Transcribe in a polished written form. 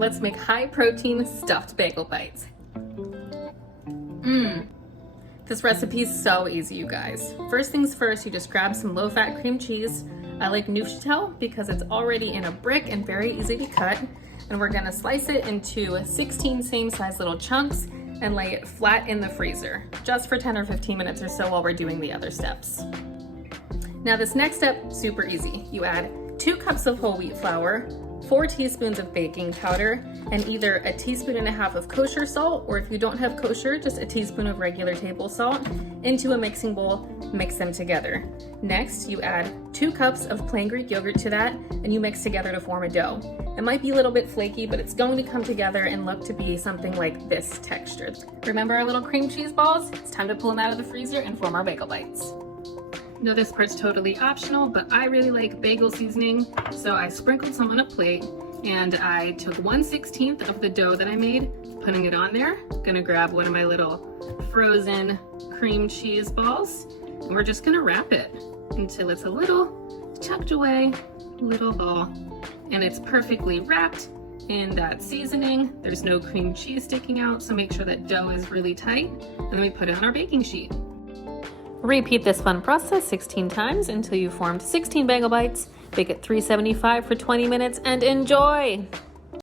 let's make high protein stuffed bagel bites. This recipe is so easy, you guys. First things first, you just grab some low-fat cream cheese. I like nutritious because it's already in a brick and very easy to cut. And we're gonna slice it into 16 same size little chunks and lay it flat in the freezer, just for 10 or 15 minutes or so while we're doing the other steps. Now this next step, super easy. You add 2 cups of whole wheat flour, 4 teaspoons of baking powder, and either a teaspoon and a half of kosher salt, or if you don't have kosher, just a teaspoon of regular table salt into a mixing bowl, mix them together. Next, you add 2 cups of plain Greek yogurt to that, and you mix together to form a dough. It might be a little bit flaky, but it's going to come together and look to be something like this texture. Remember our little cream cheese balls? It's time to pull them out of the freezer and form our bagel bites. Now this part's totally optional, but I really like bagel seasoning, so I sprinkled some on a plate, and I took 1/16 of the dough that I made, putting it on there. Gonna grab one of my little frozen cream cheese balls, and we're just gonna wrap it until it's a little tucked away, little ball, and it's perfectly wrapped in that seasoning. There's no cream cheese sticking out, so make sure that dough is really tight, and then we put it on our baking sheet. Repeat this fun process 16 times until you've formed 16 bagel bites. Bake at 375 for 20 minutes and enjoy!